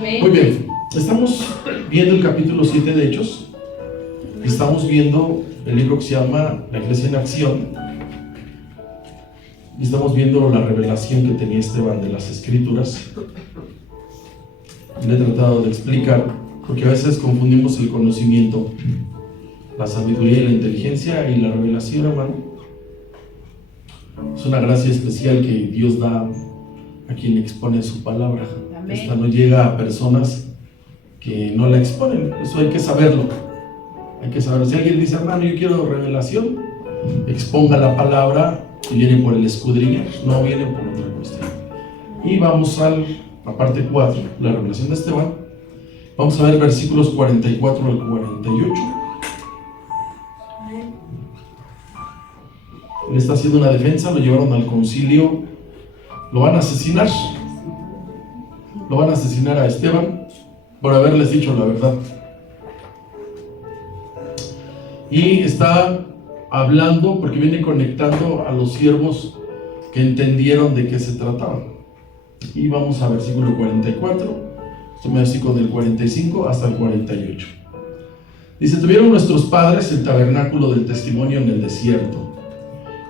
Muy bien, estamos viendo el capítulo 7 de Hechos. Estamos viendo el libro que se llama La Iglesia en Acción. Y estamos viendo la revelación que tenía Esteban de las Escrituras. Le he tratado de explicar, porque a veces confundimos el conocimiento, la sabiduría y la inteligencia y la revelación, hermano. Es una gracia especial que Dios da a quien expone su palabra. Amén. Esta no llega a personas que no la exponen. Eso hay que saberlo. Hay que saberlo. Si alguien dice, hermano, yo quiero revelación, exponga la palabra y viene por el escudriñar, no viene por otra cuestión. Y vamos a la parte 4, la revelación de Esteban. Vamos a ver versículos 44 al 48. Él está haciendo una defensa, lo llevaron al concilio, lo van a asesinar. Lo van a asesinar a Esteban por haberles dicho la verdad. Y está hablando porque viene conectando a los siervos que entendieron de qué se trataba. Y vamos a versículo 44, esto me así con el 45 hasta el 48. Dice: tuvieron nuestros padres el tabernáculo del testimonio en el desierto,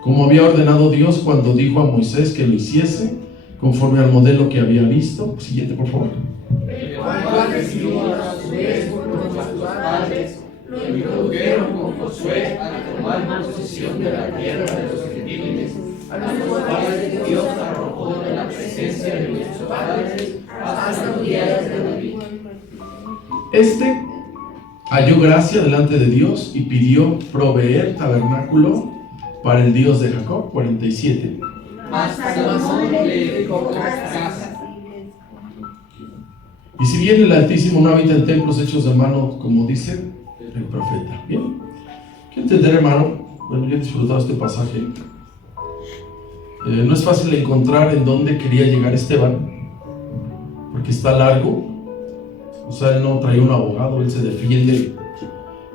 como había ordenado Dios cuando dijo a Moisés que lo hiciese, conforme al modelo que había visto. Siguiente, por favor. El cual recibió a su vez por nuestros padres, lo introdujeron con Josué a tomar posesión de la tierra de los gentiles, a los cuales Dios arrojó de la presencia de nuestros padres hasta los días de David. Este halló gracia delante de Dios y pidió proveer tabernáculo para el Dios de Jacob. 47. Mas Salomón le dedicó las casas. Y si bien el Altísimo no habita en templos hechos de mano, como dice el profeta. Bien, quiero entender, hermano. Bueno, yo he disfrutado este pasaje. No es fácil encontrar en dónde quería llegar Esteban, porque está largo. O sea, él no traía un abogado, él se defiende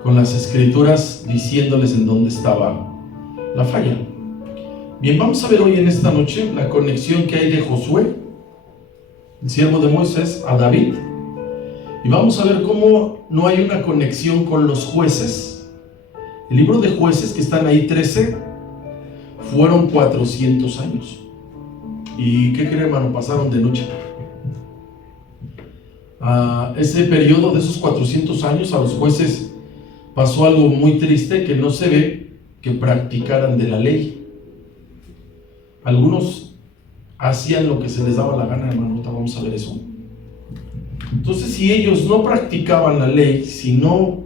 con las escrituras diciéndoles en dónde estaba la falla. Bien, vamos a ver hoy en esta noche la conexión que hay de Josué, el siervo de Moisés, a David. Y vamos a ver cómo no hay una conexión con los jueces. El libro de Jueces, que están ahí 13, fueron 400 años. ¿Y qué creen, hermano? Pasaron de noche. Ese periodo de esos 400 años, a los jueces pasó algo muy triste, que no se ve que practicaran de la ley. Algunos hacían lo que se les daba la gana, hermano. Ahorita vamos a ver eso. Entonces, si ellos no practicaban la ley, si no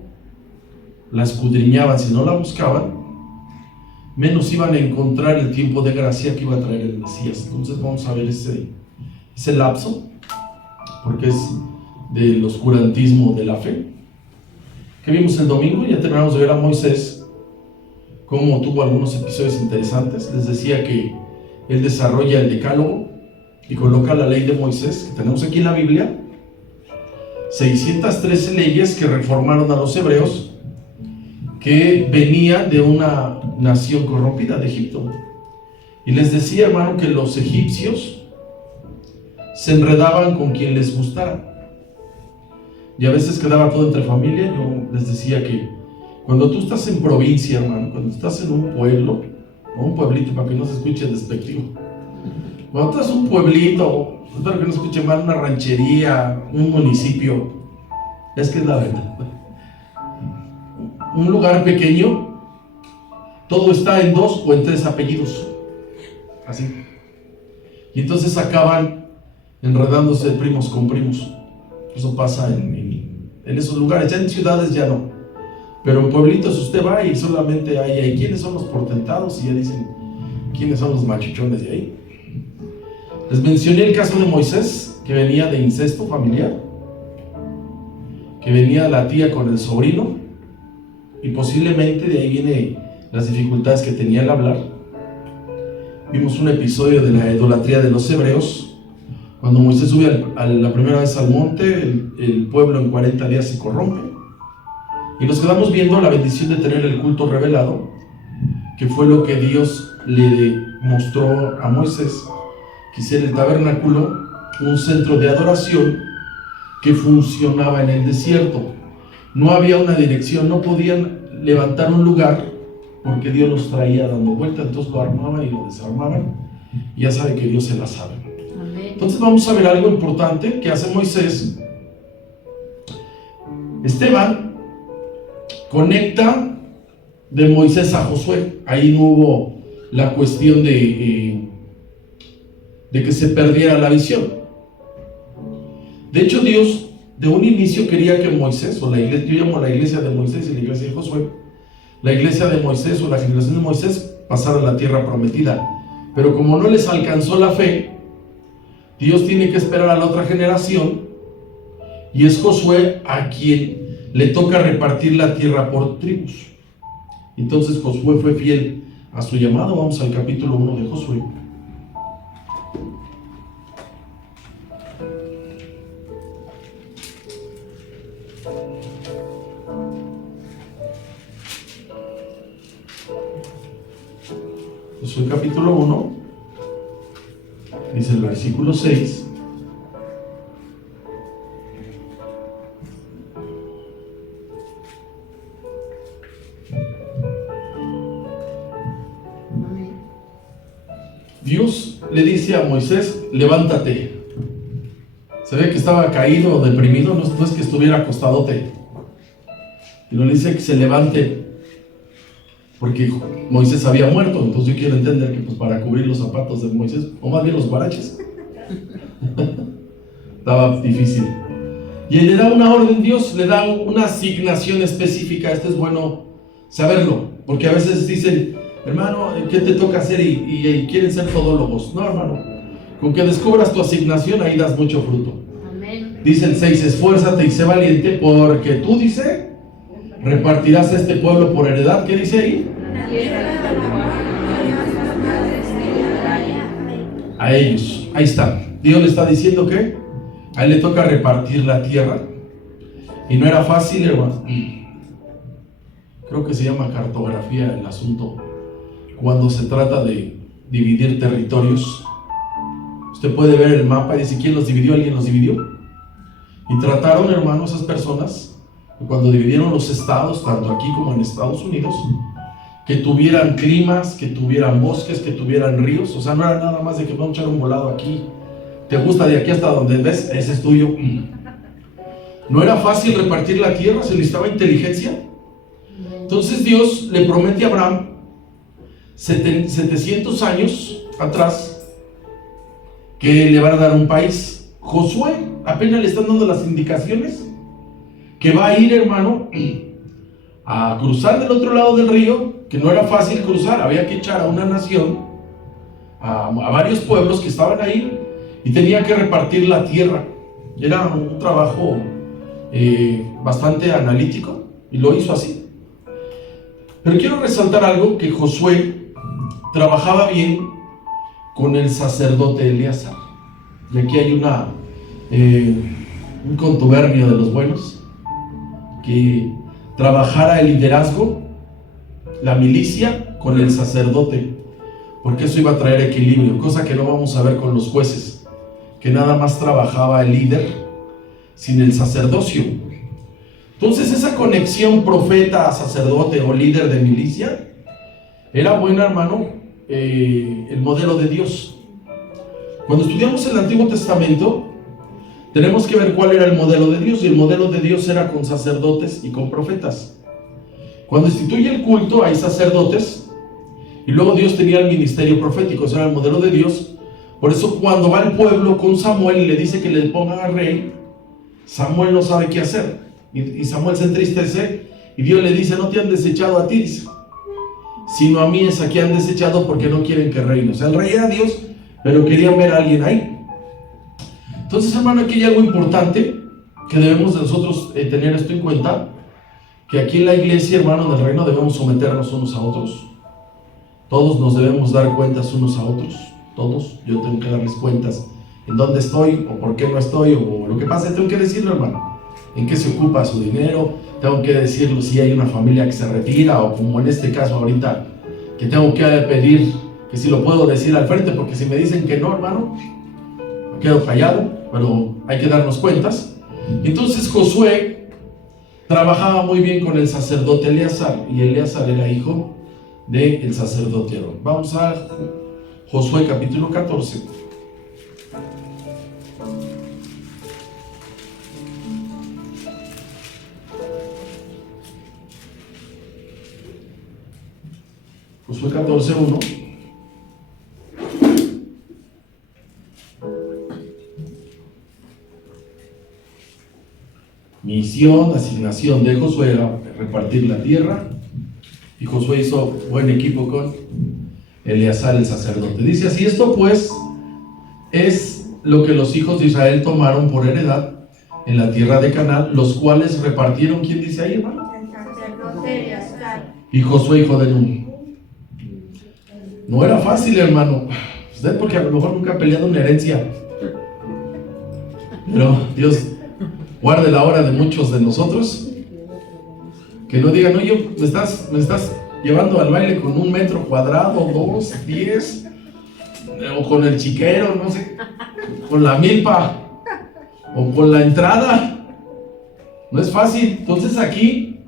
la escudriñaban, si no la buscaban, menos iban a encontrar el tiempo de gracia que iba a traer el Mesías. Entonces vamos a ver ese lapso, porque es del oscurantismo de la fe. Que vimos el domingo, ya terminamos de ver a Moisés, cómo tuvo algunos episodios interesantes. Les decía que él desarrolla el decálogo y coloca la ley de Moisés, que tenemos aquí en la Biblia, 613 leyes que reformaron a los hebreos, que venía de una nación corrompida, de Egipto. Y les decía, hermano, que los egipcios se enredaban con quien les gustara, y a veces quedaba todo entre familia. Yo les decía que cuando tú estás en provincia, hermano, cuando estás en un pueblo, o un pueblito, para que no se escuche despectivo, cuando tú estás en un pueblito, espero que no escuche mal, una ranchería, un municipio, es que es la verdad, un lugar pequeño, todo está en 2 o en 3 apellidos, así, y entonces acaban enredándose primos con primos. Eso pasa en esos lugares. Ya en ciudades ya no, pero en pueblitos usted va y solamente hay quiénes son los portentados, y ya dicen quiénes son los machuchones de ahí. Les mencioné el caso de Moisés, que venía de incesto familiar, que venía la tía con el sobrino, y posiblemente de ahí vienen las dificultades que tenía al hablar. Vimos un episodio de la idolatría de los hebreos. Cuando Moisés sube la primera vez al monte, el pueblo en 40 días se corrompe. Y nos quedamos viendo la bendición de tener el culto revelado, que fue lo que Dios le mostró a Moisés, que hiciera el tabernáculo un centro de adoración que funcionaba en el desierto. No había una dirección, no podían levantar un lugar porque Dios los traía dando vueltas, entonces lo armaban y lo desarmaban. Y ya sabe que Dios se la sabe. Amén. Entonces vamos a ver algo importante que hace Moisés. Esteban conecta de Moisés a Josué. Ahí no hubo la cuestión de que se perdiera la visión. De hecho, Dios de un inicio quería que Moisés, o la iglesia, yo llamo la iglesia de Moisés y la iglesia de Josué, la iglesia de Moisés o la generación de Moisés pasara a la tierra prometida. Pero como no les alcanzó la fe, Dios tiene que esperar a la otra generación, y es Josué a quien le toca repartir la tierra por tribus. Entonces Josué fue fiel a su llamado. Vamos al capítulo 1 de Josué. Josué capítulo 1, dice el versículo 6. Dios le dice a Moisés: levántate. Se ve que estaba caído o deprimido, no es que estuviera acostadote. Y le dice que se levante, porque Moisés había muerto. Entonces yo quiero entender que pues para cubrir los zapatos de Moisés, o más bien los guaraches, estaba difícil. Y le da una orden, Dios le da una asignación específica. Esto es bueno saberlo, porque a veces dicen: hermano, ¿qué te toca hacer? Y quieren ser todólogos. No, hermano, con que descubras tu asignación, ahí das mucho fruto. Amén. Dice el 6: esfuérzate y sé valiente, porque tú, dice, repartirás a este pueblo por heredad. ¿Qué dice ahí? A ellos. Ahí está. Dios le está diciendo que a él le toca repartir la tierra. Y no era fácil, hermano. Creo que se llama cartografía el asunto. Cuando se trata de dividir territorios, usted puede ver el mapa y dice: ¿quién los dividió? ¿Alguien los dividió? Y trataron, hermano, esas personas, cuando dividieron los estados, tanto aquí como en Estados Unidos, que tuvieran climas, que tuvieran bosques, que tuvieran ríos. O sea, no era nada más de que vamos a echar un volado aquí, te gusta de aquí hasta donde ves, ese es tuyo. No era fácil repartir la tierra, se necesitaba inteligencia. Entonces Dios le promete a Abraham 700 años atrás que le van a dar un país. Josué apenas le están dando las indicaciones que va a ir, hermano, a cruzar del otro lado del río, que no era fácil cruzar, había que echar a una nación, a varios pueblos que estaban ahí, y tenía que repartir la tierra. Era un trabajo bastante analítico, y lo hizo así. Pero quiero resaltar algo, que Josué trabajaba bien con el sacerdote Eleazar. Y aquí hay un contubernio de los buenos, que trabajara el liderazgo, la milicia, con el sacerdote, porque eso iba a traer equilibrio, cosa que no vamos a ver con los jueces, que nada más trabajaba el líder sin el sacerdocio. Entonces esa conexión profeta, sacerdote o líder de milicia era buena, hermano, el modelo de Dios. Cuando estudiamos el Antiguo Testamento, tenemos que ver cuál era el modelo de Dios, y el modelo de Dios era con sacerdotes y con profetas. Cuando instituye el culto hay sacerdotes, y luego Dios tenía el ministerio profético. Ese era el modelo de Dios. Por eso cuando va el pueblo con Samuel y le dice que le pongan al rey, Samuel no sabe qué hacer, y Samuel se entristece, y Dios le dice: no te han desechado a ti, dice, sino a mí es a quien han desechado, porque no quieren que reine. O sea, el rey era Dios, pero querían ver a alguien ahí. Entonces, hermano, aquí hay algo importante que debemos nosotros tener esto en cuenta, que aquí en la iglesia, hermano, en el reino, debemos someternos unos a otros. Todos nos debemos dar cuentas unos a otros, todos. Yo tengo que darles cuentas en dónde estoy, o por qué no estoy, o lo que pasa. Tengo que decirlo, hermano, en qué se ocupa su dinero. Tengo que decirlo si hay una familia que se retira, o como en este caso ahorita, que tengo que pedir que si lo puedo decir al frente, porque si me dicen que no, hermano, me quedo callado. Pero hay que darnos cuentas. Entonces Josué trabajaba muy bien con el sacerdote Eleazar, y Eleazar era hijo del sacerdote Aarón. Vamos a Josué capítulo 14. Josué 14:1. Misión, asignación de Josué era repartir la tierra, y Josué hizo buen equipo con Eleazar el sacerdote. Dice así: esto pues es lo que los hijos de Israel tomaron por heredad en la tierra de Canaán, los cuales repartieron. ¿Quién dice ahí, hermano? El sacerdote Eleazar Y Josué, hijo de Nun. No era fácil, hermano. Usted porque a lo mejor nunca ha peleado una herencia, pero Dios guarde la hora de muchos de nosotros, que no digan: oye, me estás llevando al baile con 1 metro cuadrado, 2, 10, o con el chiquero, no sé, con la milpa, o con la entrada. No es fácil. Entonces aquí,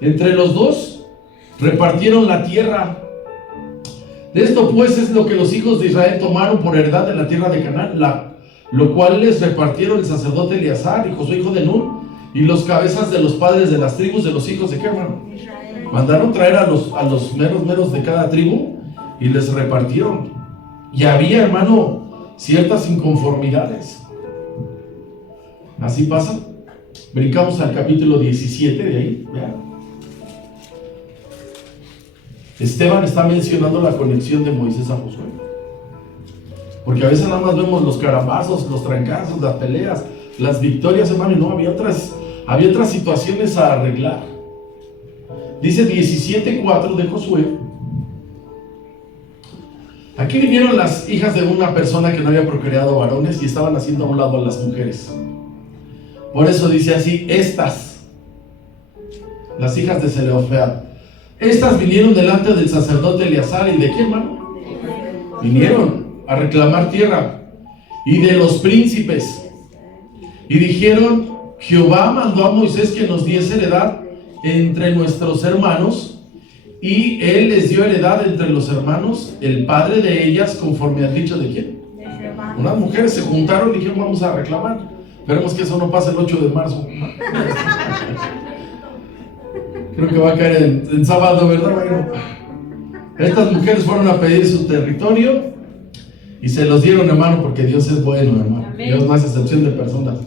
entre los dos, repartieron la tierra. De esto pues es lo que los hijos de Israel tomaron por heredad de la tierra de Canaán, lo cual les repartieron el sacerdote Eleazar y Josué, hijo de Nun, y los cabezas de los padres de las tribus de los hijos de ¿qué, hermano? Israel. Mandaron traer a los meros de cada tribu y les repartieron. Y había, hermano, ciertas inconformidades. Así pasa. Brincamos al capítulo 17 de ahí, ¿ya? Esteban está mencionando la conexión de Moisés a Josué, porque a veces nada más vemos los carambazos, los trancazos, las peleas, las victorias, hermano, y no, había otras situaciones a arreglar. Dice 17:4 de Josué: aquí vinieron las hijas de una persona que no había procreado varones y estaban haciendo a un lado a las mujeres. Por eso dice así: las hijas de Zelofehad, estas vinieron delante del sacerdote Eleazar. ¿Y de qué, hermano? Vinieron a reclamar tierra, y de los príncipes, y dijeron: Jehová mandó a Moisés que nos diese heredad entre nuestros hermanos, y él les dio heredad entre los hermanos, el padre de ellas, conforme al dicho de quién. Unas mujeres se juntaron y dijeron: vamos a reclamar. Esperemos que eso no pase el 8 de marzo. Creo que va a caer en sábado, ¿verdad? Bueno, estas mujeres fueron a pedir su territorio y se los dieron, hermano, porque Dios es bueno, hermano. Amén. Dios no hace excepción de personas.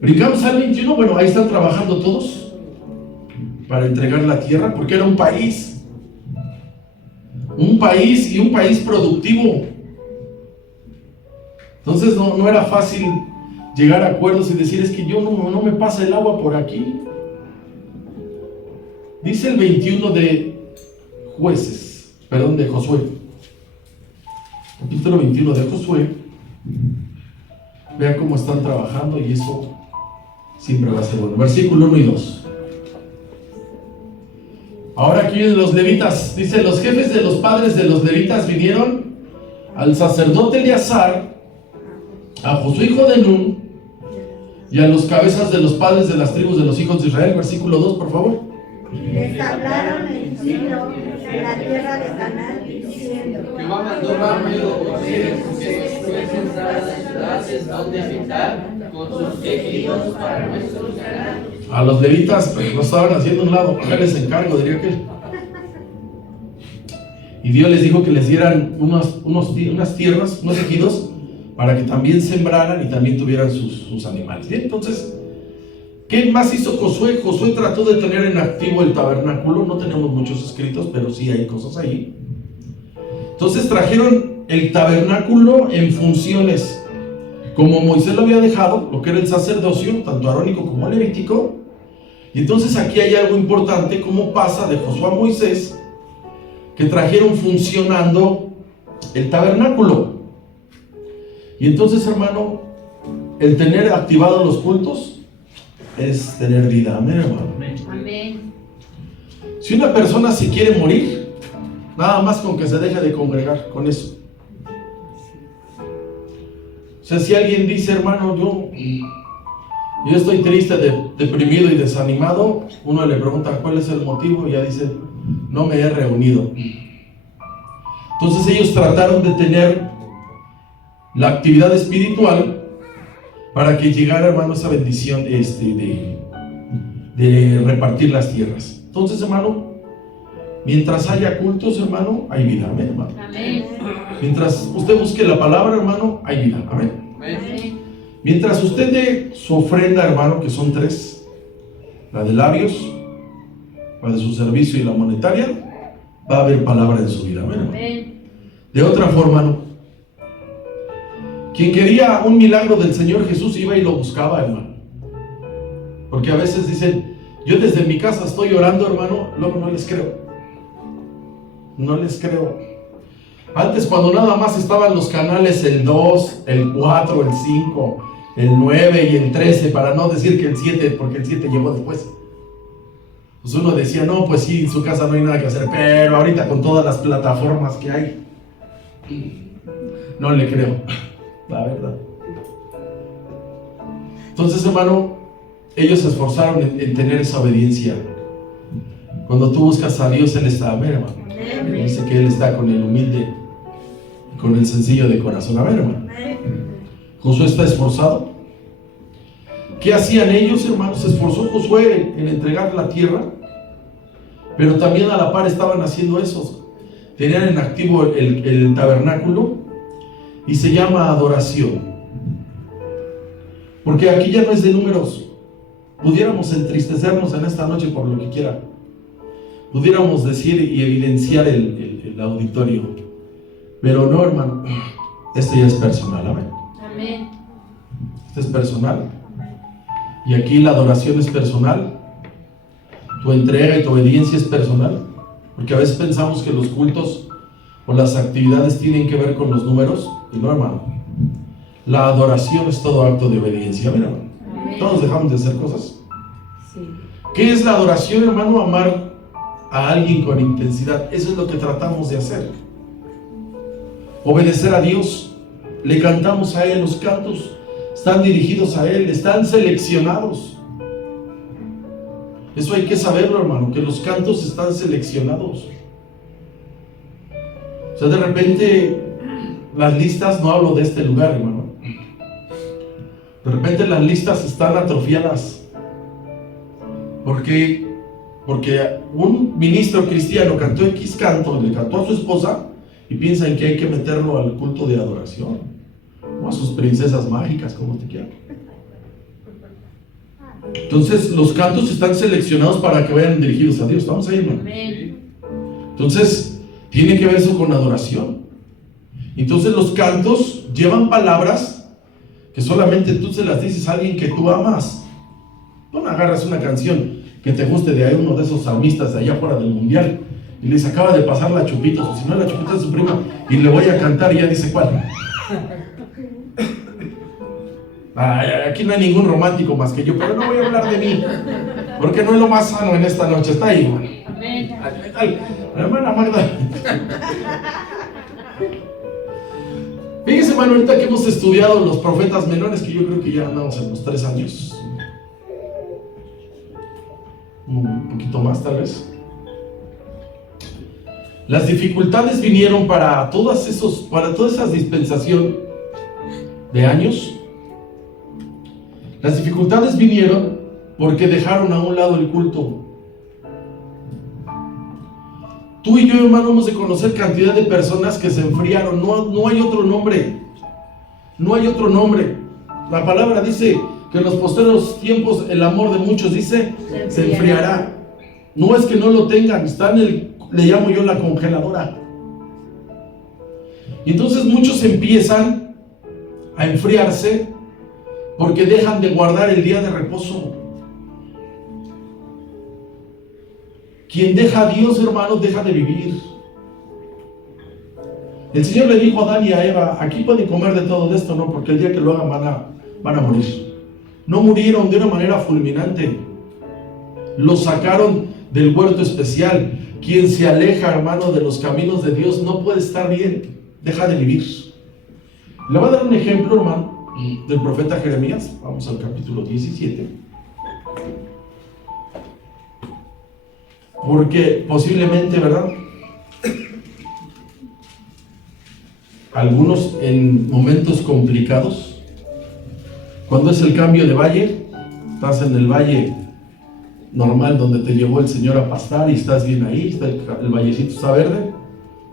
Brincamos al 21. Bueno, ahí están trabajando todos para entregar la tierra, porque era un país y un país productivo. Entonces no era fácil llegar a acuerdos y decir: es que yo no me pasa el agua por aquí. Dice el 21 de Josué, capítulo 21 de Josué. Vean cómo están trabajando, y eso siempre va a ser bueno. Versículo 1 y 2. Ahora aquí vienen los levitas. Dice: los jefes de los padres de los levitas vinieron al sacerdote Eleazar, a Josué, hijo de Nun, y a los cabezas de los padres de las tribus de los hijos de Israel. Versículo 2, por favor. Les hablaron en Silo, en la tierra de Canaán, diciendo: Jehová mandó a que fuesen a las ciudades donde habitar con sus tejidos para nuestros ganados. A los levitas pues, lo estaban haciendo a un lado. Acá les encargo, diría aquel. Y Dios les dijo que les dieran unas tierras, unos ejidos, para que también sembraran y también tuvieran sus animales. Bien, entonces, ¿qué más hizo Josué? Josué trató de tener en activo el tabernáculo. No tenemos muchos escritos, pero sí hay cosas ahí. Entonces trajeron el tabernáculo en funciones, como Moisés lo había dejado, lo que era el sacerdocio, tanto arónico como levítico. Y entonces aquí hay algo importante: cómo pasa de Josué a Moisés, que trajeron funcionando el tabernáculo. Y entonces, hermano, el tener activados los cultos es tener vida. Amén, hermano. Amén. Si una persona se quiere morir, nada más con que se deje de congregar, con eso. O sea, si alguien dice: hermano, yo yo estoy triste, deprimido y desanimado, uno le pregunta cuál es el motivo y ya dice, no me he reunido. Entonces ellos trataron de tener la actividad espiritual para que llegara, hermano, esa bendición de repartir las tierras. Entonces, hermano, mientras haya cultos, hermano, hay vida. Amén, hermano. Amén. Mientras usted busque la palabra, hermano, hay vida. Amén. Amén. Mientras usted dé su ofrenda, hermano, que son 3, la de labios, la de su servicio y la monetaria, va a haber palabra en su vida. Amén, hermano. Amén. De otra forma, no. Quien quería un milagro del Señor Jesús iba y lo buscaba, hermano. Porque a veces dicen, yo desde mi casa estoy orando, hermano, luego no les creo. No les creo. Antes, cuando nada más estaban los canales el 2, el 4, el 5, el 9 y el 13, para no decir que el 7, porque el 7 llegó después. Pues uno decía, no, pues sí, en su casa no hay nada que hacer, pero ahorita con todas las plataformas que hay, no le creo, la verdad. Entonces, hermano, ellos se esforzaron en tener esa obediencia. Cuando tú buscas a Dios, Él está. Amén, hermano. Amén. Dice que Él está con el humilde y con el sencillo de corazón. Amén, hermano. Josué está esforzado. ¿Qué hacían ellos, hermanos? Se esforzó Josué en entregar la tierra, pero también a la par estaban haciendo eso. Tenían en activo el tabernáculo y se llama adoración. Porque aquí ya no es de números. Pudiéramos entristecernos en esta noche por lo que quiera. Pudiéramos decir y evidenciar el auditorio. Pero no, hermano. Esto ya es personal. Amén. Amén. Esto es personal. Y aquí la adoración es personal. Tu entrega y tu obediencia es personal. Porque a veces pensamos que los cultos o las actividades tienen que ver con los números. Y no, hermano. La adoración es todo acto de obediencia. Mira, hermano. Amén. Todos dejamos de hacer cosas. Sí. ¿Qué es la adoración, hermano? Amar a alguien con intensidad. Eso es lo que tratamos de hacer. Obedecer a Dios. Le cantamos a Él. Los cantos están dirigidos a Él. Están seleccionados. Eso hay que saberlo, hermano, que los cantos están seleccionados. O sea, de repente las listas, no hablo de este lugar, hermano. De repente las listas están atrofiadas. Porque un ministro cristiano cantó X canto, le cantó a su esposa y piensan que hay que meterlo al culto de adoración o a sus princesas mágicas, como te quieran. Entonces los cantos están seleccionados para que vayan dirigidos a Dios. ¿Estamos ahí, hermano? Amén. Entonces tiene que ver eso con adoración. Entonces los cantos llevan palabras que solamente tú se las dices a alguien que tú amas. Tú no agarras una canción que te guste de ahí, uno de esos salmistas de allá fuera del mundial, y les acaba de pasar la Chupitos, o si no la Chupitos es su prima, y le voy a cantar y ya dice cuál. Aquí no hay ningún romántico más que yo, pero no voy a hablar de mí, porque no es lo más sano en esta noche. Está ahí, hermano. Amén. Ay, hermana Magda. Fíjese, hermano, ahorita que hemos estudiado los profetas menores, que yo creo que ya andamos en los 3 años. Un poquito más, tal vez. Las dificultades vinieron para toda esa dispensación de años. Las dificultades vinieron porque dejaron a un lado el culto. Tú y yo, hermano, hemos de conocer cantidad de personas que se enfriaron. No hay otro nombre. No hay otro nombre. La palabra dice que en los posteriores tiempos el amor de muchos, dice, se enfriará. No es que no lo tengan, está le llamo yo la congeladora. Y entonces muchos empiezan a enfriarse porque dejan de guardar el día de reposo. Quien deja a Dios, hermano, deja de vivir. El Señor le dijo a Adán y a Eva, aquí pueden comer de todo esto, no, porque el día que lo hagan van a morir. No murieron de una manera fulminante. Los sacaron del huerto especial. Quien se aleja, hermano, de los caminos de Dios no puede estar bien, deja de vivir. Le voy a dar un ejemplo, hermano. del profeta Jeremías. Vamos al capítulo 17. Porque posiblemente, ¿verdad?, algunos en momentos complicados, cuando es el cambio de valle, estás en el valle normal donde te llevó el Señor a pastar y estás bien ahí, está el vallecito está verde,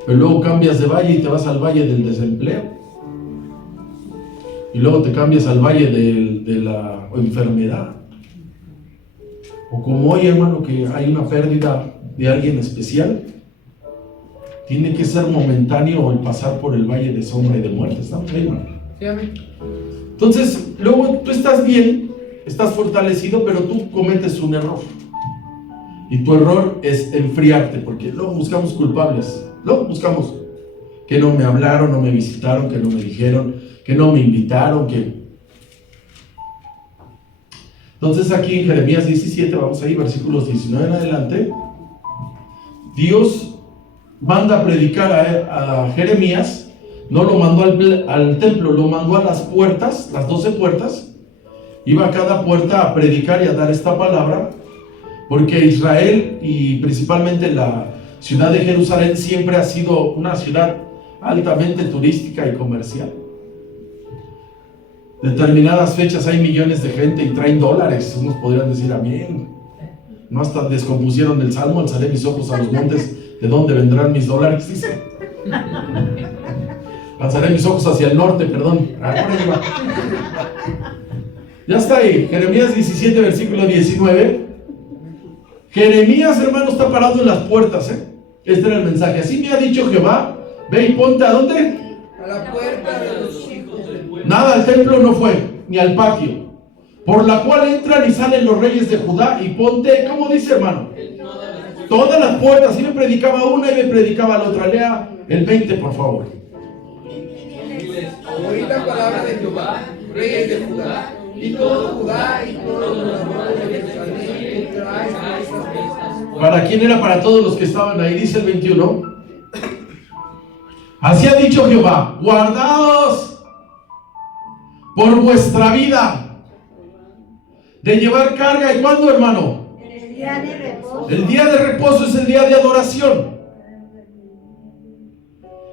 pero luego cambias de valle y te vas al valle del desempleo, y luego te cambias al valle de la enfermedad, o como hoy, hermano, que hay una pérdida de alguien especial. Tiene que ser momentáneo el pasar por el valle de sombra y de muerte. ¿Estamos ahí, hermano? Sí, amén. Entonces, luego tú estás bien, estás fortalecido, pero tú cometes un error. Y tu error es enfriarte, porque luego buscamos culpables. Luego buscamos que no me hablaron, no me visitaron, que no me dijeron, que no me invitaron, que... Entonces aquí en Jeremías 17, vamos ahí, versículos 19 en adelante, Dios manda a predicar a Jeremías. No lo mandó al templo, lo mandó a las puertas, las 12 puertas. Iba a cada puerta a predicar y a dar esta palabra, porque Israel y principalmente la ciudad de Jerusalén siempre ha sido una ciudad altamente turística y comercial. Determinadas fechas hay millones de gente y traen dólares. Unos podrían decir amén. No hasta descompusieron el salmo: alzaré mis ojos a los montes, ¿de dónde vendrán mis dólares?, dice. Alzaré mis ojos hacia el norte, perdón. Ya está ahí, Jeremías 17, versículo 19. Jeremías, hermano, está parado en las puertas, Este era el mensaje. Así me ha dicho Jehová: ve y ponte ¿a dónde? A la puerta de los hijos del pueblo. Nada, al templo no fue, ni al patio, por la cual entran y salen los reyes de Judá, y ponte, ¿cómo dice, hermano? Todas las puertas. Y me predicaba una y me predicaba la otra. Lea el 20, por favor. Oí la palabra de Jehová, reyes de Judá, y todo Judá y todos los moradores de Jerusalén, que traes a estas mesas. ¿Para quién era? Para todos los que estaban ahí, dice el 21. Así ha dicho Jehová: guardaos por vuestra vida de llevar carga. ¿Y cuándo, hermano? El día de reposo. El día de reposo es el día de adoración.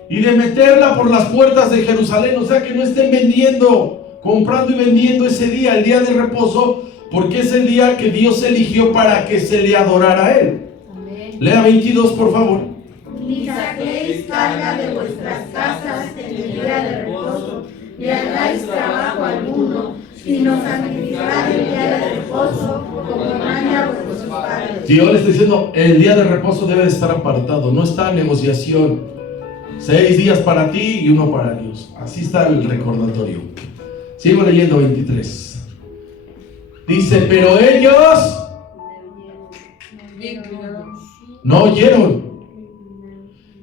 Y de meterla por las puertas de Jerusalén. O sea, que no estén vendiendo, comprando y vendiendo ese día, el día de reposo, porque es el día que Dios eligió para que se le adorara a Él. Amén. Lea 22, por favor. Ni saquéis carga de vuestras casas en el día de reposo, ni hagáis trabajo alguno, sino santificad el día de reposo, como manda vuestros padres. Dios le está diciendo: el día de reposo debe de estar apartado, no está en negociación. 6 días para ti y 1 para Dios. Así está el recordatorio. Sigo leyendo 23. Dice: pero ellos no oyeron,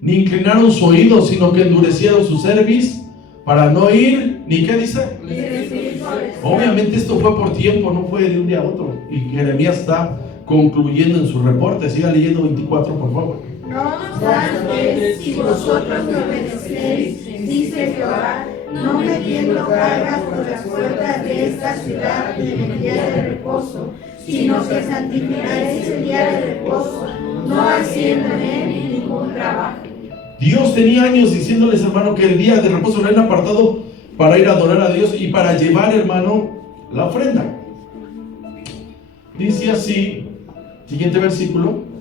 ni inclinaron su oído, sino que endurecieron su cerviz para no oír, ni ¿qué dice? Obviamente esto fue por tiempo, no fue de un día a otro. Y Jeremías está concluyendo en su reporte. Siga leyendo 24, por favor. No obstante, si vosotros me obedeceréis, dice Jehová, no metiendo cargas por las puertas de esta ciudad en el día de reposo, sino que santificaréis el día de reposo, no haciendo en él ningún trabajo. Dios tenía años diciéndoles, hermano, que el día de reposo lo habían apartado para ir a adorar a Dios y para llevar, hermano, la ofrenda. Dice así, siguiente versículo: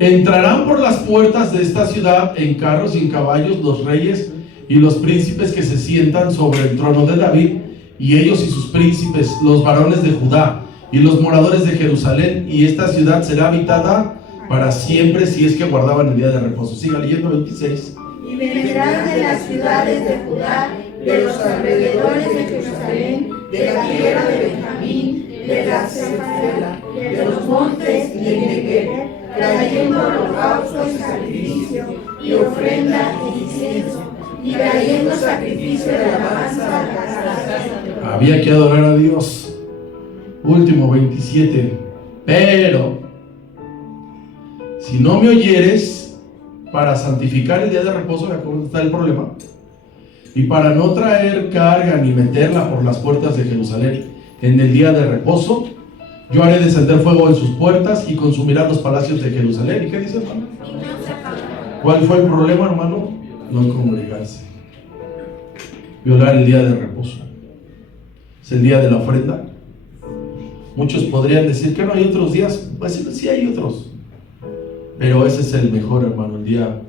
entrarán por las puertas de esta ciudad en carros y en caballos los reyes y los príncipes que se sientan sobre el trono de David, y ellos y sus príncipes, los varones de Judá y los moradores de Jerusalén, y esta ciudad será habitada para siempre, si es que guardaban el día de reposo. Siga leyendo 26. Y vendrán de las ciudades de Judá, de los alrededores de Jerusalén, de la tierra de Benjamín, de la Cefela, de los montes y de Negev, trayendo holocausto y sacrificio, y ofrenda e incienso, y trayendo sacrificio de alabanza a la casa. Había que adorar a Dios. Último 27. Pero si no me oyeres para santificar el día de reposo, ¿cómo está el problema? y para no traer carga ni meterla por las puertas de Jerusalén en el día de reposo, yo haré descender fuego en sus puertas y consumirá los palacios de Jerusalén. ¿Y qué dice, hermano? ¿Cuál fue el problema, hermano? No congregarse. Violar el día de reposo. Es el día de la ofrenda. Muchos podrían decir que no hay otros días. Pues sí hay otros. Pero ese es el mejor, hermano, el día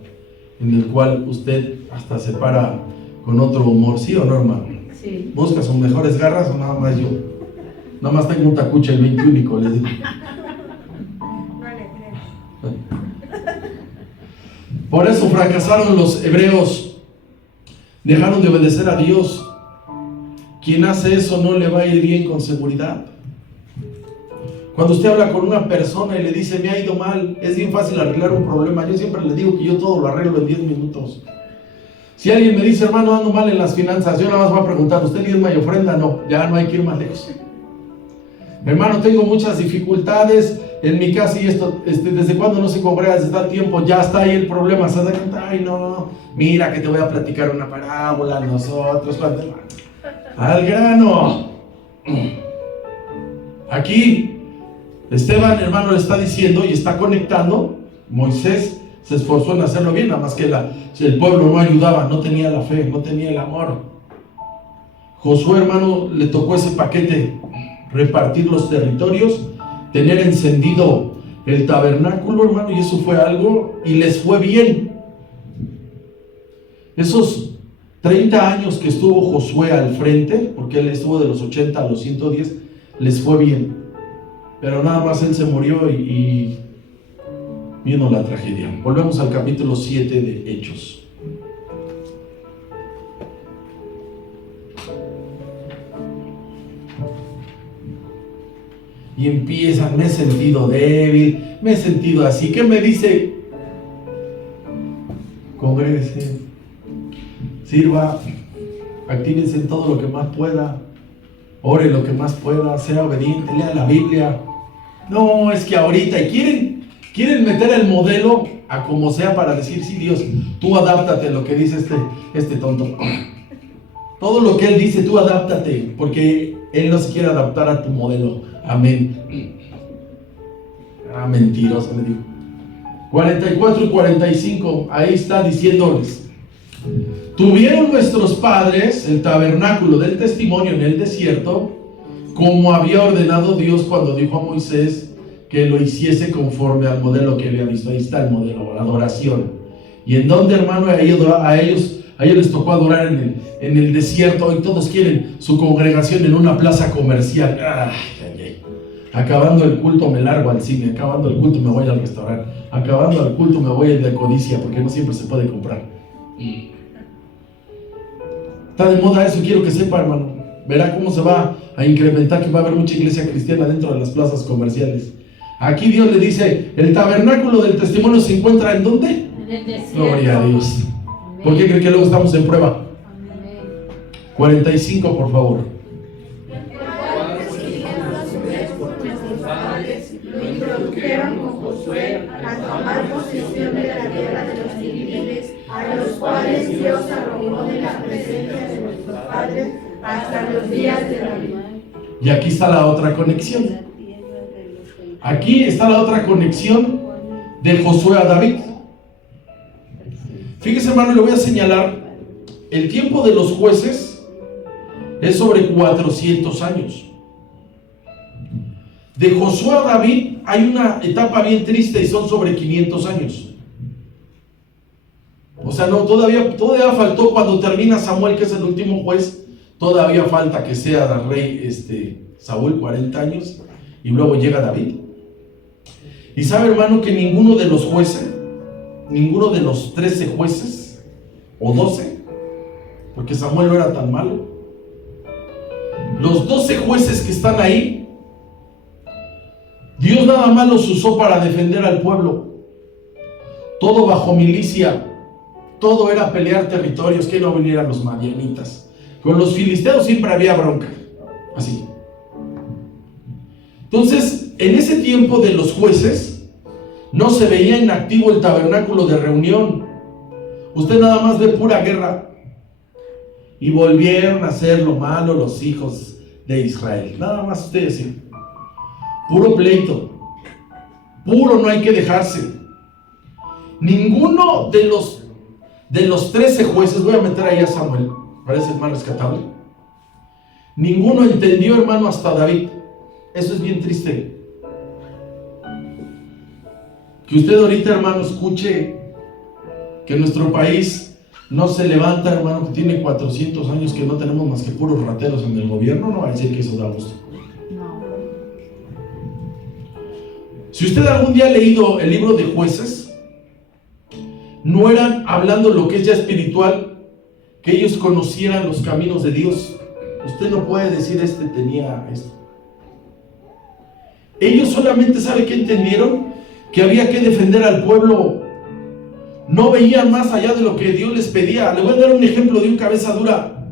en el cual usted hasta se para con otro humor. ¿Sí o no, hermano? Sí. ¿Busca sus mejores garras o nada más yo? Nada más tengo un tacuche el 21, les digo. Por eso fracasaron los hebreos. Dejaron de obedecer a Dios. Quien hace eso no le va a ir bien con seguridad. Cuando usted habla con una persona y le dice, me ha ido mal, es bien fácil arreglar un problema. Yo siempre le digo que yo todo lo arreglo en 10 minutos. Si alguien me dice, hermano, ando mal en las finanzas, yo nada más voy a preguntar, ¿usted diezma y ofrenda? No, ya no hay que ir más lejos. Hermano, tengo muchas dificultades en mi casa y esto, ¿desde cuándo no se congrega? Desde tal tiempo, ya está ahí el problema. ¿Se da cuenta? Ay, no, mira que te voy a platicar una parábola, nosotros, al grano. Aquí, Esteban, hermano, le está diciendo y está conectando. Moisés se esforzó en hacerlo bien, nada más que el pueblo no ayudaba, no tenía la fe, no tenía el amor. Josué, hermano, le tocó ese paquete: repartir los territorios, tener encendido el tabernáculo, hermano, y eso fue algo, y les fue bien. Esos 30 años que estuvo Josué al frente, porque él estuvo de los 80 a los 110, les fue bien. Pero nada más él se murió y vino la tragedia. Volvemos al capítulo 7 de Hechos. Y empiezan, me he sentido débil, me he sentido así. ¿Qué me dice? Congréguese, sirva, actívense en todo lo que más pueda, ore lo que más pueda, sea obediente, lea la Biblia. No, es que ahorita quieren meter el modelo a como sea para decir, sí, Dios, tú adáptate a lo que dice este tonto. Todo lo que él dice, tú adáptate, porque él no se quiere adaptar a tu modelo. Amén. Ah, mentiroso, me digo. 44 y 45, ahí está diciéndoles: tuvieron nuestros padres el tabernáculo del testimonio en el desierto, como había ordenado Dios cuando dijo a Moisés que lo hiciese conforme al modelo que había visto. Ahí está el modelo, la adoración. Y en donde, hermano, a ellos les tocó adorar en el desierto. Hoy todos quieren su congregación en una plaza comercial. Acabando el culto me largo al cine, acabando el culto me voy al restaurante, acabando el culto me voy de codicia, porque no siempre se puede comprar. Está de moda eso, quiero que sepa, hermano. Verá cómo se va a incrementar, que va a haber mucha iglesia cristiana dentro de las plazas comerciales. Aquí Dios le dice, el tabernáculo del testimonio se encuentra ¿en dónde? En el desierto. Gloria a Dios. ¿Por qué cree que luego estamos en prueba? 45, por favor. Lo introdujeron con Josué a tomar posesión de la tierra de los filisteos, a los cuales Dios arrojó de la presencia de nuestros padres hasta los días de David. Y aquí está la otra conexión. Aquí está la otra conexión de Josué a David. Fíjese, hermano, le voy a señalar: el tiempo de los jueces es sobre 400 años. De Josué a David hay una etapa bien triste y son sobre 500 años. O sea, no, todavía faltó, cuando termina Samuel, que es el último juez, todavía falta que sea rey Saúl, 40 años, y luego llega David. Y sabe, hermano, que ninguno de los jueces, ninguno de los 13 jueces, o 12, porque Samuel no era tan malo, los 12 jueces que están ahí, Dios nada más los usó para defender al pueblo. Todo bajo milicia, todo era pelear territorios, que no vinieran los madianitas. Con los filisteos siempre había bronca, así. Entonces, en ese tiempo de los jueces, no se veía inactivo el tabernáculo de reunión. Usted nada más ve pura guerra. y volvieron a hacer lo malo los hijos de Israel. Nada más ustedes, sí. Puro pleito. Puro, no hay que dejarse. Ninguno de los 13 jueces, voy a meter ahí a Samuel, parece el más rescatable. Ninguno entendió, hermano, hasta David. Eso es bien triste. Que usted ahorita, hermano, escuche que nuestro país no se levanta, hermano, que tiene 400 años, que no tenemos más que puros rateros en el gobierno. No va a decir que eso da gusto. Si usted algún día ha leído el libro de Jueces, no eran hablando lo que es ya espiritual, que ellos conocieran los caminos de Dios. Usted no puede decir este tenía esto. Ellos solamente, ¿sabe qué entendieron? Que había que defender al pueblo. No veían más allá de lo que Dios les pedía. Le voy a dar un ejemplo de un cabeza dura.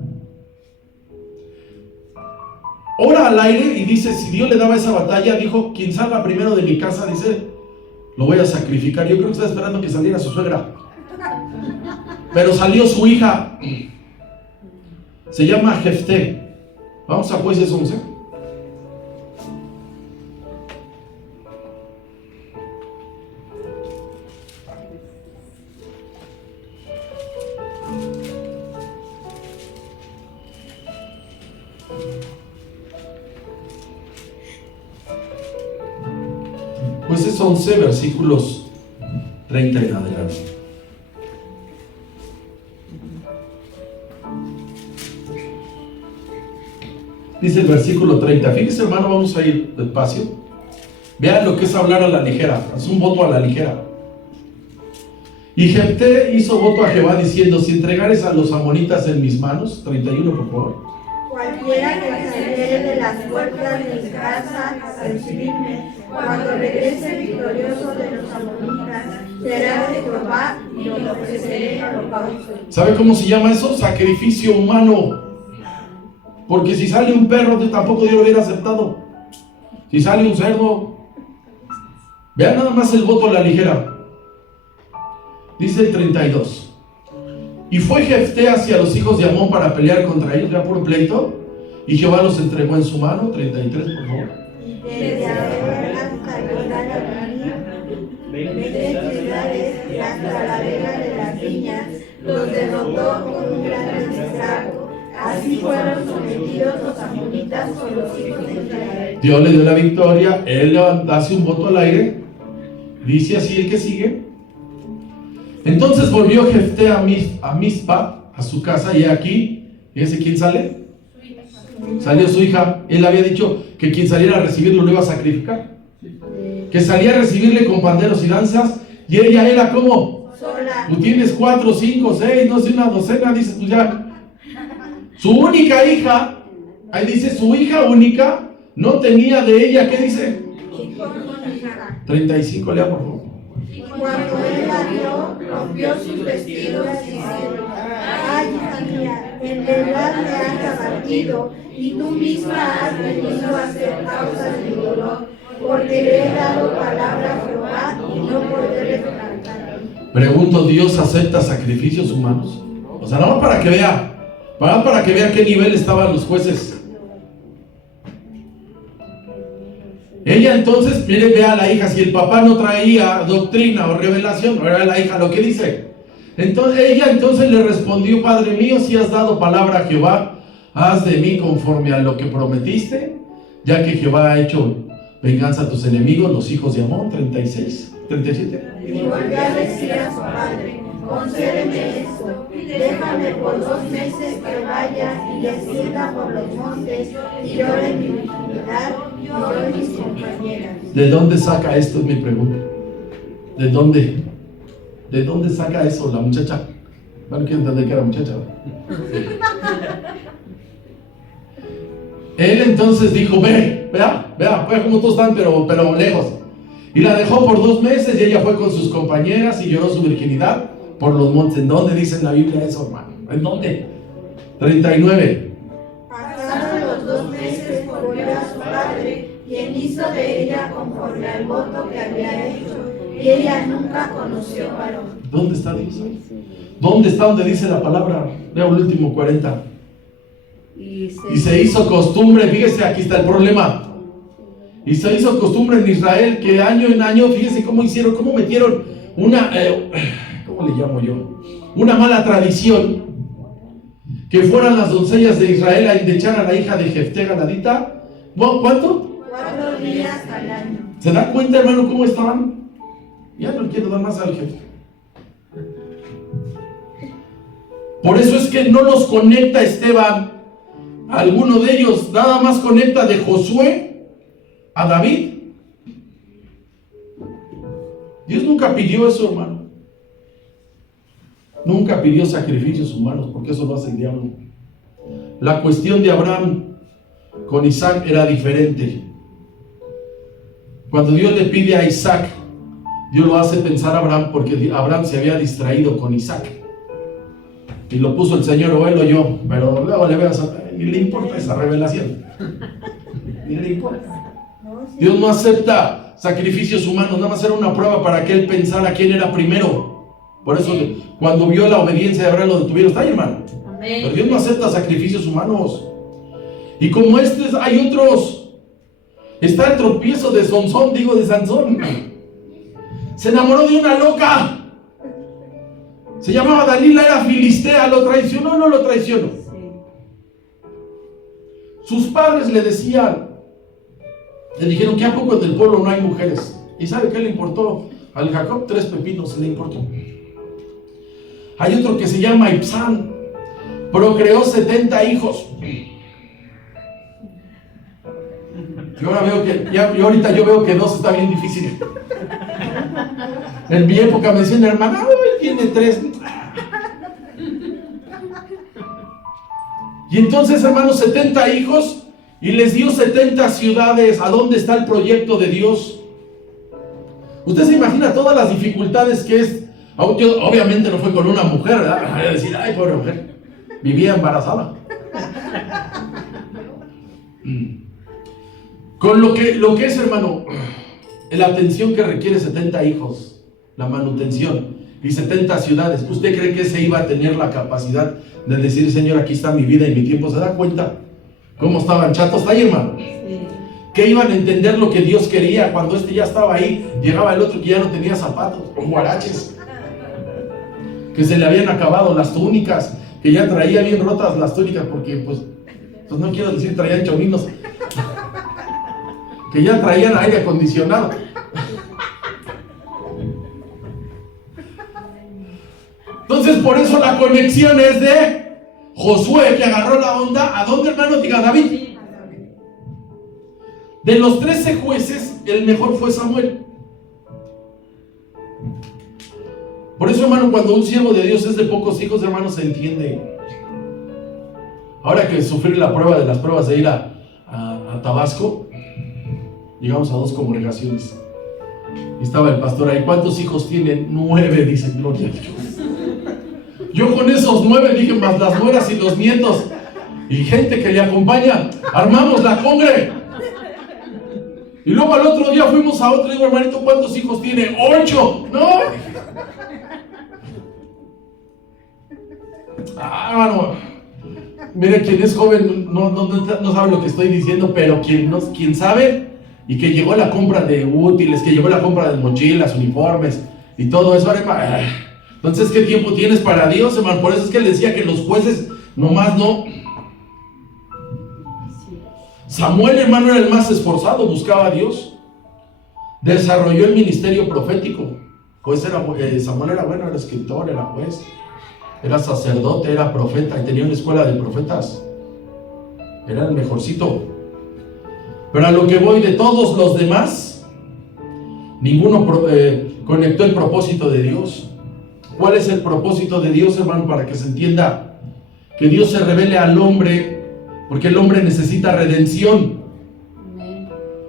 Ora al aire y dice, si Dios le daba esa batalla, dijo, quien salga primero de mi casa, dice, lo voy a sacrificar. Yo creo que está esperando que saliera su suegra. Pero salió su hija. Se llama Jefté. Vamos a Jueces 11. Jueces 11, versículos 30 en adelante. Dice el versículo 30. Fíjese, hermano, vamos a ir despacio. Vean lo que es hablar a la ligera. Es un voto a la ligera. Y Jefté hizo voto a Jehová diciendo, si entregares a los amonitas en mis manos, 31 por favor. Cualquiera que saliere de las puertas de mi casa a recibirme, cuando regrese victorioso de los amonitas, será de Jehová y lo ofreceré en holocausto. ¿Sabe cómo se llama eso? Sacrificio humano. Porque si sale un perro, tampoco Dios lo hubiera aceptado. Si sale un cerdo, vean nada más el voto a la ligera. Dice el 32. Y fue Jefté hacia los hijos de Amón para pelear contra ellos, ya por pleito, y Jehová los entregó en su mano. 33, por favor. Desde Aroer hasta llegar a María, 20 ciudades y hasta la vega de las viñas, los derrotó con un gran estrago. Así fueron sometidos los amonitas con los hijos de Israel. Dios le dio la victoria. Él hace un voto al aire. Dice así el que sigue. Entonces volvió Jefté a Mizpa, a su casa, y aquí, fíjense quién sale. Salió su hija. Él había dicho que quien saliera a recibirlo lo iba a sacrificar. Que salía a recibirle con panderos y danzas. Y ella era como Sola. Tú tienes 4, 5, 6, no sé, una docena. Dices tú ya. Su única hija, ahí dice su hija única, no tenía de ella, ¿qué dice? 35, lea por favor. Cuando él la vio, rompió sus vestidos diciendo, ay, hija mía, en verdad me has abatido, y tú misma has venido a ser causa de mi dolor, porque le he dado palabra a Jehová y no podré retractarme. Pregunto, ¿Dios acepta sacrificios humanos? O sea, no para que vea qué nivel estaban los jueces. Ella entonces, mire, vea a la hija, si el papá no traía doctrina o revelación, no era la hija lo que dice. Entonces ella le respondió, Padre mío, si has dado palabra a Jehová, haz de mí conforme a lo que prometiste, ya que Jehová ha hecho venganza a tus enemigos, los hijos de Amón. 36, 37. Y volvió a decir a su padre, concédeme esto, déjame por 2 meses que vaya y descienda por los montes y llore en mi virginidad y llore en mis compañeras. ¿De dónde saca esto? Es mi pregunta. ¿De dónde? ¿De dónde saca eso la muchacha? Bueno, quiero entender que era muchacha. Él entonces dijo, vea cómo todos están, pero lejos. Y la dejó por 2 meses y ella fue con sus compañeras y lloró su virginidad por los montes. ¿En dónde dice en la Biblia eso, hermano? ¿En dónde? 39. Pasados los 2 meses volvió a su padre, quien hizo de ella conforme al voto que había hecho, y ella nunca conoció varón. ¿Dónde está Dios? ¿Dónde está donde dice la palabra? Leo el último 40. Y se hizo costumbre, fíjese, aquí está el problema. Y se hizo costumbre en Israel que año en año, fíjese cómo hicieron, cómo metieron una, ¿cómo le llamo yo? Una mala tradición, que fueran las doncellas de Israel a endechar a la hija de Jefté Galadita. ¿Cuánto? 4 días al año. ¿Se da cuenta, hermano, cómo estaban? Ya no quiero dar más al jefe. Por eso es que no los conecta Esteban a alguno de ellos, nada más conecta de Josué a David. Dios nunca pidió eso, hermano. Nunca pidió sacrificios humanos, porque eso lo hace el diablo. La cuestión de Abraham con Isaac era diferente. Cuando Dios le pide a Isaac, Dios lo hace pensar a Abraham, porque Abraham se había distraído con Isaac. Y lo puso el Señor, o él o yo, pero luego le veo ni le importa esa revelación. Ni le importa. Dios no acepta sacrificios humanos, nada más era una prueba para que él pensara quién era primero. Por eso, cuando vio la obediencia de Abraham, lo detuvieron. ¿Está ahí, hermano? Amén. Pero Dios no acepta sacrificios humanos. Y como hay otros. Está el tropiezo de Sansón. Se enamoró de una loca. Se llamaba Dalila, era filistea. ¿Lo traicionó o no lo traicionó? Sus padres le dijeron que a poco en el pueblo no hay mujeres. ¿Y sabe qué le importó? Al Jacob 3 pepinos le importó. Hay otro que se llama Ibsán. Procreó 70 hijos. Ahorita yo veo que 2 está bien difícil. En mi época me decían, hermana, tiene 3. Y entonces, hermanos, 70 hijos y les dio 70 ciudades. ¿A dónde está el proyecto de Dios? Usted se imagina todas las dificultades que es. Obviamente no fue con una mujer, ¿verdad? Voy a decir, ay, pobre mujer, vivía embarazada. Con lo que es, hermano, la atención que requiere 70 hijos, la manutención y 70 ciudades. ¿Usted cree que se iba a tener la capacidad de decir, Señor, aquí está mi vida y mi tiempo? ¿Se da cuenta cómo estaban chatos? ¿Está ahí, hermano? Que iban a entender lo que Dios quería cuando ya estaba ahí. Llegaba el otro que ya no tenía zapatos, con guaraches, que se le habían acabado las túnicas, que ya traía bien rotas las túnicas, porque pues no quiero decir traían choninos, que ya traían aire acondicionado. Entonces, por eso la conexión es de Josué, que agarró la onda. ¿A dónde, hermano? Diga David. De los 13 jueces, el mejor fue Samuel. Por eso, hermano, cuando un siervo de Dios es de pocos hijos, hermano, se entiende. Ahora que sufrí la prueba de las pruebas de ir a Tabasco, llegamos a 2 congregaciones. Y estaba el pastor ahí. ¿Cuántos hijos tienen? 9, dice, gloria a Dios. Yo con esos 9 dije, más las nueras y los nietos y gente que le acompaña, armamos la congre. Y luego al otro día fuimos a otro y digo, hermanito, ¿cuántos hijos tiene? 8. No. Hermano, mire, quien es joven no sabe lo que estoy diciendo, pero quien sabe, y que llegó la compra de útiles, que llegó la compra de mochilas, uniformes y todo eso, hermano. Entonces, ¿qué tiempo tienes para Dios, hermano? Por eso es que él decía que los jueces nomás no. Samuel, hermano, era el más esforzado, buscaba a Dios. Desarrolló el ministerio profético. Samuel era bueno, era escritor, era juez, era sacerdote, era profeta y tenía una escuela de profetas. Era el mejorcito. Pero a lo que voy, de todos los demás, ninguno conectó el propósito de Dios. ¿Cuál es el propósito de Dios, hermano? Para que se entienda que Dios se revele al hombre, porque el hombre necesita redención.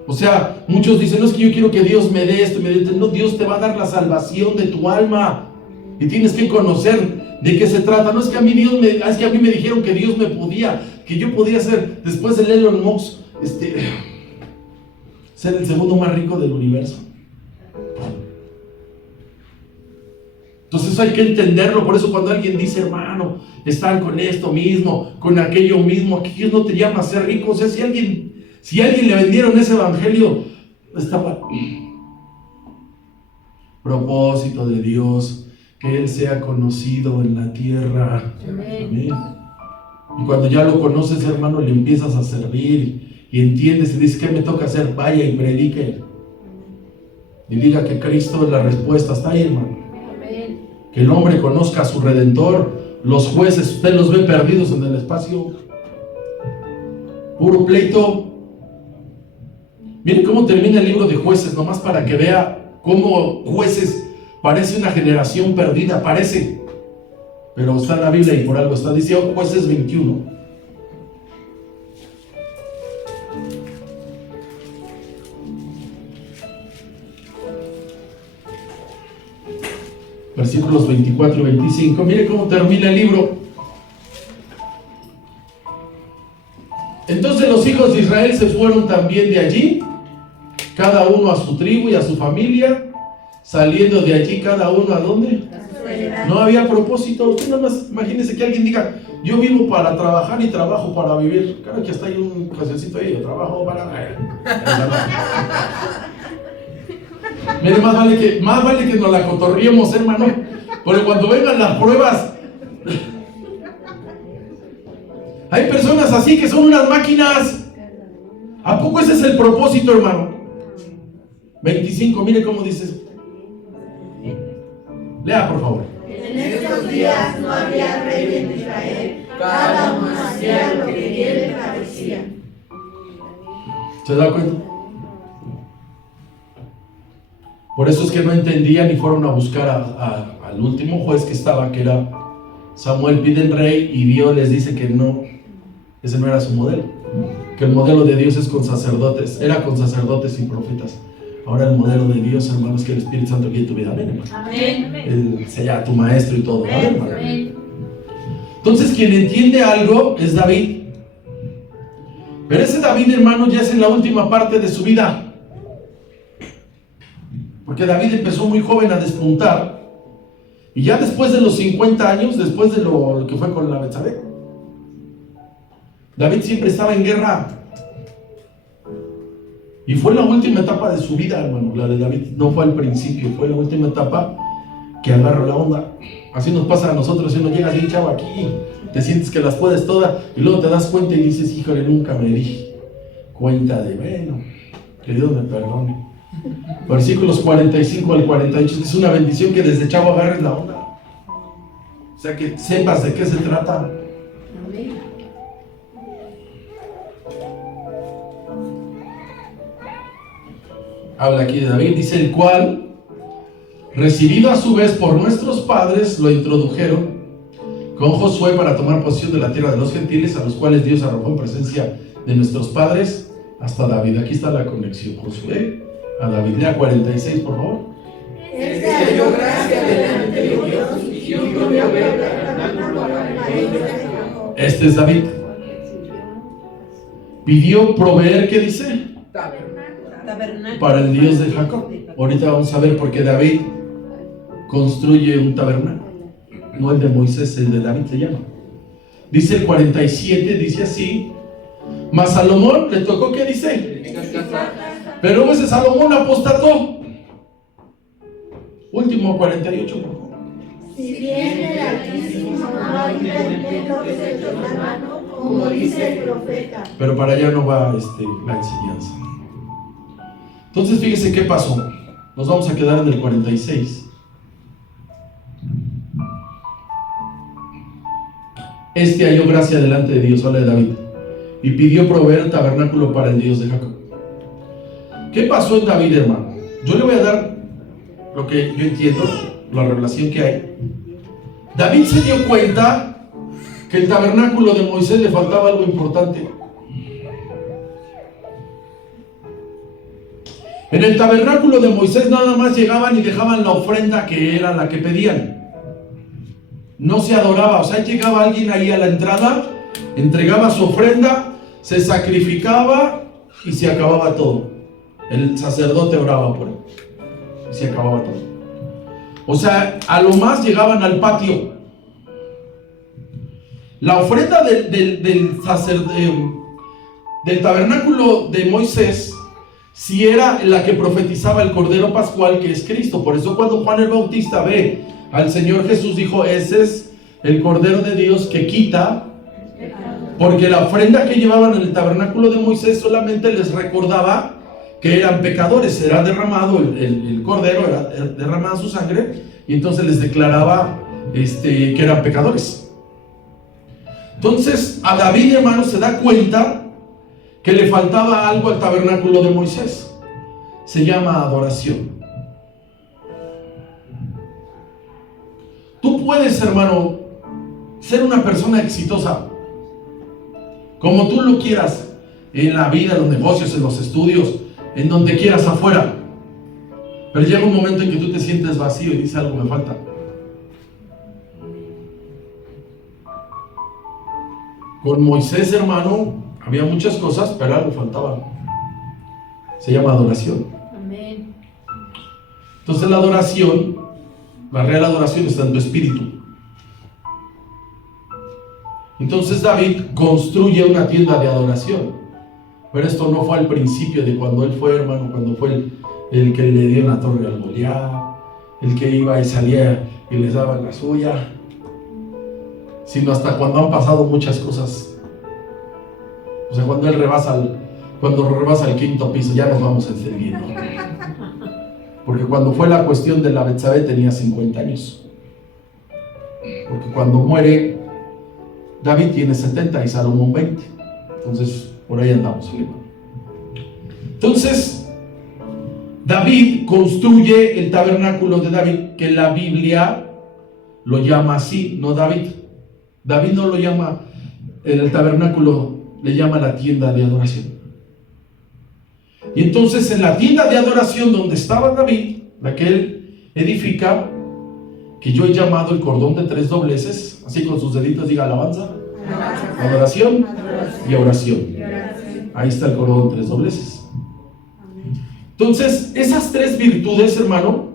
O sea, muchos dicen, no es que yo quiero que Dios me dé esto, no, Dios te va a dar la salvación de tu alma y tienes que conocer de qué se trata. No es que a mí es que a mí me dijeron que Dios me podía, que yo podía ser, después de Elon Musk, ser el segundo más rico del universo. Entonces Eso hay que entenderlo. Por eso cuando alguien dice, hermano, están con esto mismo, con aquello mismo, que Dios no te llama a ser rico. O sea, si a alguien le vendieron ese evangelio, está mal. Propósito de Dios, que Él sea conocido en la tierra. Amén. Y cuando ya lo conoces, hermano, le empiezas a servir y entiendes y dices, ¿qué me toca hacer? Vaya y predique. Y diga que Cristo es la respuesta. Está ahí, hermano. Que el hombre conozca a su Redentor. Los jueces, usted los ve perdidos en el espacio. Puro pleito. Miren cómo termina el libro de Jueces, nomás para que vea cómo Jueces parece una generación perdida, parece. Pero está en la Biblia y por algo está. Dice Jueces 21. Versículos 24 y 25. Mire cómo termina el libro. Entonces los hijos de Israel se fueron también de allí, cada uno a su tribu y a su familia, saliendo de allí cada uno ¿a dónde? No había propósito. Usted nada más imagínese que alguien diga, yo vivo para trabajar y trabajo para vivir. Claro que hasta hay un cancioncito ahí, yo trabajo para... Mire, más vale que nos la cotorriemos, hermano, porque cuando vengan las pruebas, hay personas así que son unas máquinas. ¿A poco ese es el propósito, hermano? 25, mire cómo dice. Lea, por favor. En estos días no había rey en Israel, cada uno hacía lo que bien le parecía. ¿Se da cuenta? Por eso es que no entendían y fueron a buscar al último juez que estaba, que era Samuel. Piden rey y Dios les dice que no, ese no era su modelo, que el modelo de Dios es con sacerdotes, era con sacerdotes y profetas. Ahora el modelo de Dios, hermanos, que el Espíritu Santo guíe tu vida. Amén, hermano. Amén. Él sea tu maestro y todo. Amén, hermano. Amén. Entonces quien entiende algo es David. Pero ese David, hermano, ya es en la última parte de su vida. Porque David empezó muy joven a despuntar. Y ya después de los 50 años, después de lo que fue con la Betsabé, David siempre estaba en guerra. Y fue la última etapa de su vida, hermano. La de David no fue al principio, fue la última etapa que agarró la onda. Así nos pasa a nosotros, si uno llega así, chavo, aquí, te sientes que las puedes todas, y luego te das cuenta y dices, híjole, nunca me di cuenta de, bueno, que Dios me perdone. Versículos 45 al 48, es una bendición que desde chavo agarres la onda. O sea, que sepas de qué se trata. Amén. Habla aquí de David, dice el cual, recibido a su vez por nuestros padres, lo introdujeron con Josué para tomar posesión de la tierra de los gentiles, a los cuales Dios arrojó en presencia de nuestros padres hasta David. Aquí está la conexión, Josué a David. Lea 46, por favor. Este halló gracia delante de Dios y dio gloria al tabernáculo para el rey de Jacob. Este es David. Pidió proveer, ¿qué dice? Para el Dios de Jacob. Ahorita vamos a ver por qué David construye un tabernáculo. No el de Moisés, el de David se llama. Dice el 47, dice así. Mas Salomón le tocó, ¿qué dice? Pero ese Salomón apostató. Último 48, por favor. Si bien el Altísimo no habita en templos hechos a mano, como dice el profeta. Pero para allá no va la enseñanza. Entonces fíjese qué pasó. Nos vamos a quedar en el 46. Este halló gracia delante de Dios, habla de David, y pidió proveer el tabernáculo para el Dios de Jacob. ¿Qué pasó en David, hermano? Yo le voy a dar lo que yo entiendo, la revelación que hay. David se dio cuenta que el tabernáculo de Moisés le faltaba algo importante. En el tabernáculo de Moisés nada más llegaban y dejaban la ofrenda que era la que pedían. No se adoraba, o sea, llegaba alguien ahí a la entrada, entregaba su ofrenda, se sacrificaba y se acababa todo. El sacerdote oraba por él y se acababa todo. O sea, a lo más llegaban al patio. La ofrenda del tabernáculo de Moisés, si era la que profetizaba el Cordero Pascual, que es Cristo. Por eso cuando Juan el Bautista ve al Señor Jesús, dijo: ese es el Cordero de Dios que quita. Porque la ofrenda que llevaban en el tabernáculo de Moisés solamente les recordaba que eran pecadores. Era derramado el cordero, era derramada su sangre, y entonces les declaraba que eran pecadores. Entonces a David, hermano, se da cuenta que le faltaba algo al tabernáculo de Moisés. Se llama adoración. Tú puedes, hermano, ser una persona exitosa como tú lo quieras, en la vida, en los negocios, en los estudios, en donde quieras afuera. Pero llega un momento en que tú te sientes vacío y dices: algo me falta. Con Moisés, hermano, había muchas cosas, pero algo faltaba. Se llama adoración. Amén. Entonces la adoración, la real adoración está en tu espíritu. Entonces David construye una tienda de adoración. Pero esto no fue al principio de cuando él fue, hermano, cuando fue el que le dio la torre al Goliat, el que iba y salía y les daba la suya, sino hasta cuando han pasado muchas cosas. O sea, cuando él rebasa el quinto piso, ya nos vamos encendiendo. Porque cuando fue la cuestión de la Betsabé tenía 50 años. Porque cuando muere David tiene 70 y Salomón 20. Entonces, por ahí andamos, hermano. Entonces, David construye el tabernáculo de David, que la Biblia lo llama así, no David. David no lo llama el tabernáculo, le llama la tienda de adoración. Y entonces, en la tienda de adoración donde estaba David, la que él edifica, que yo he llamado el cordón de 3 dobleces, así con sus deditos diga: alabanza, adoración y oración. Ahí está el cordón de 3 dobleces. Entonces, esas 3 virtudes, hermano,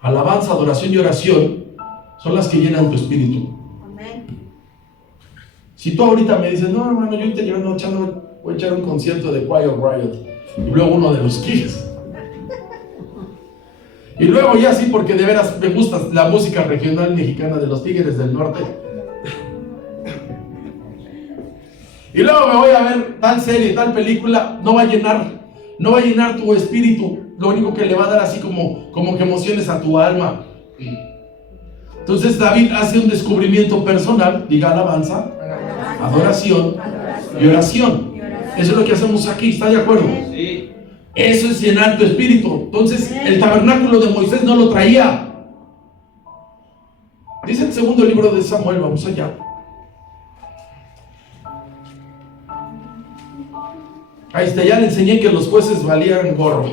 alabanza, adoración y oración, son las que llenan tu espíritu. Si tú ahorita me dices: no, hermano, yo voy a echar un concierto de Quiet Riot, y luego uno de los Kings, y luego ya sí, porque de veras me gusta la música regional mexicana de los Tigres del Norte, y luego me voy a ver tal serie, tal película, no va a llenar tu espíritu. Lo único que le va a dar así como que emociones a tu alma. Entonces David hace un descubrimiento personal, diga alabanza, adoración y oración. Eso es lo que hacemos aquí, ¿está de acuerdo? Sí. Eso es llenar tu espíritu. Entonces el tabernáculo de Moisés no lo traía. Dice el segundo libro de Samuel, vamos allá. Ahí está, ya le enseñé que los jueces valían gorro.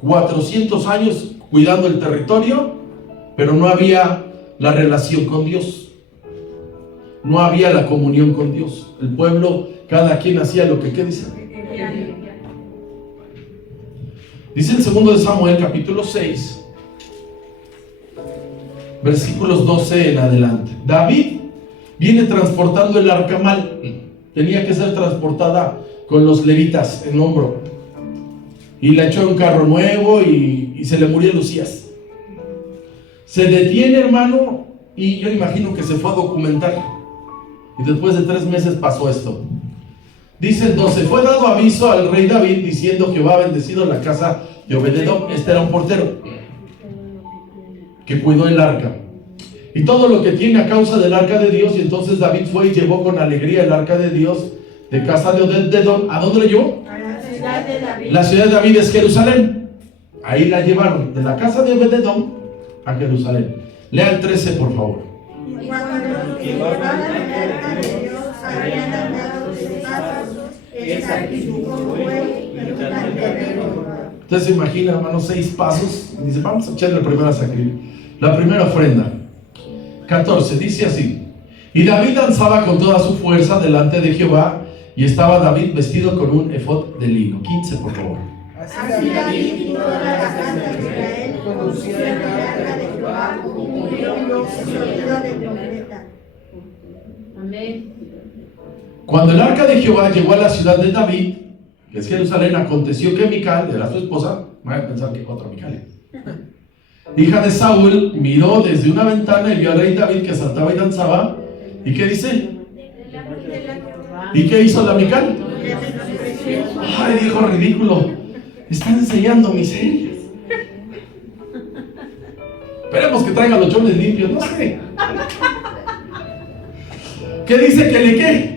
400 años cuidando el territorio, pero no había la relación con Dios. No había la comunión con Dios. El pueblo, cada quien hacía lo que, ¿qué dice? Dice el segundo de Samuel, capítulo 6, versículos 12 en adelante. David viene transportando el arca mal. Tenía que ser transportada con los levitas en hombro. Y la echó en un carro nuevo y se le murió Lucías. Se detiene, hermano, y yo imagino que se fue a documentar. Y después de 3 meses pasó esto. Dice el 12: fue dado aviso al rey David diciendo: Jehová ha bendecido la casa de Obed-edom. Este era un portero que cuidó el arca y todo lo que tiene a causa del arca de Dios. Y entonces David fue y llevó con alegría el arca de Dios de casa de Obed-edom. ¿A dónde lo llevó? A la ciudad de David. La ciudad de David es Jerusalén. Ahí la llevaron de la casa de Obed-edom a Jerusalén. Lea el 13, por favor. Y cuando los que llevaban el arca de Dios habían andado 3 pasos, él sacrificó un buey y un carnero. Entonces se imagina, hermano, 6 pasos. Y dice: vamos a echarle la primera ofrenda. 14, dice así: y David danzaba con toda su fuerza delante de Jehová, y estaba David vestido con un efod de lino. 15, por favor. Así David y toda la casa de Israel conducían el arca de Jehová cumpliendo el oído del profeta. Amén. Cuando el arca de Jehová llegó a la ciudad de David, que es Jerusalén, aconteció que Mical, era su esposa, van a pensar que otra Mical, hija de Saúl, miró desde una ventana y vio al rey David que saltaba y danzaba. ¿Y qué dice? ¿Y qué hizo la Mical? Ay, dijo, ridículo, están enseñando miserias. Esperemos que traiga los chones limpios, no sé. ¿Qué dice que le qué?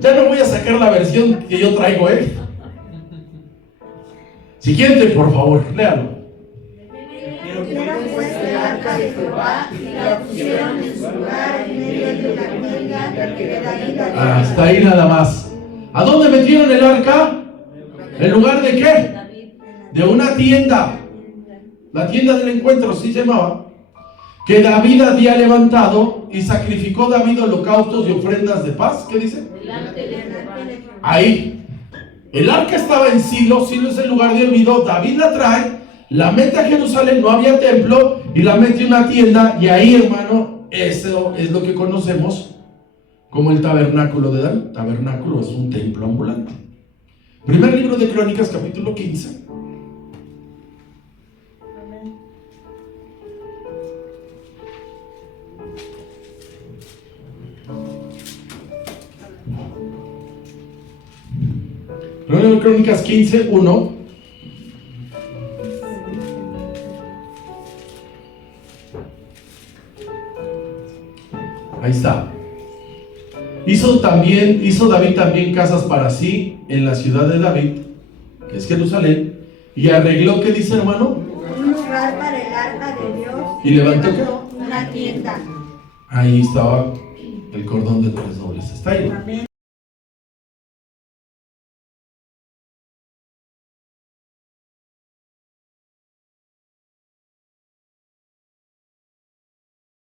Ya no voy a sacar la versión que yo traigo, Siguiente, por favor, léalo. Era pues el arca de Jehová y la pusieron en su lugar en medio de la tienda que David había. Hasta ahí nada más. ¿A dónde metieron el arca? ¿En lugar de qué? De una tienda. La tienda del encuentro, sí se llamaba. Que David había levantado y sacrificó David holocaustos y ofrendas de paz. ¿Qué dice? Ahí. El arca estaba en Silo. Silo es el lugar de olvido. David la trae, la mete a Jerusalén, no había templo, y la mete en una tienda. Y ahí, hermano, eso es lo que conocemos como el tabernáculo de David. Tabernáculo es un templo ambulante. Primer libro de Crónicas, capítulo 15. Primero de Crónicas 15, 1. Ahí está. Hizo David también casas para sí en la ciudad de David, que es Jerusalén, y arregló, ¿qué dice, hermano? Un lugar para el arca de Dios. ¿Y levantó una tienda. Ahí estaba el cordón de 3 dobles. Está ahí. Amén.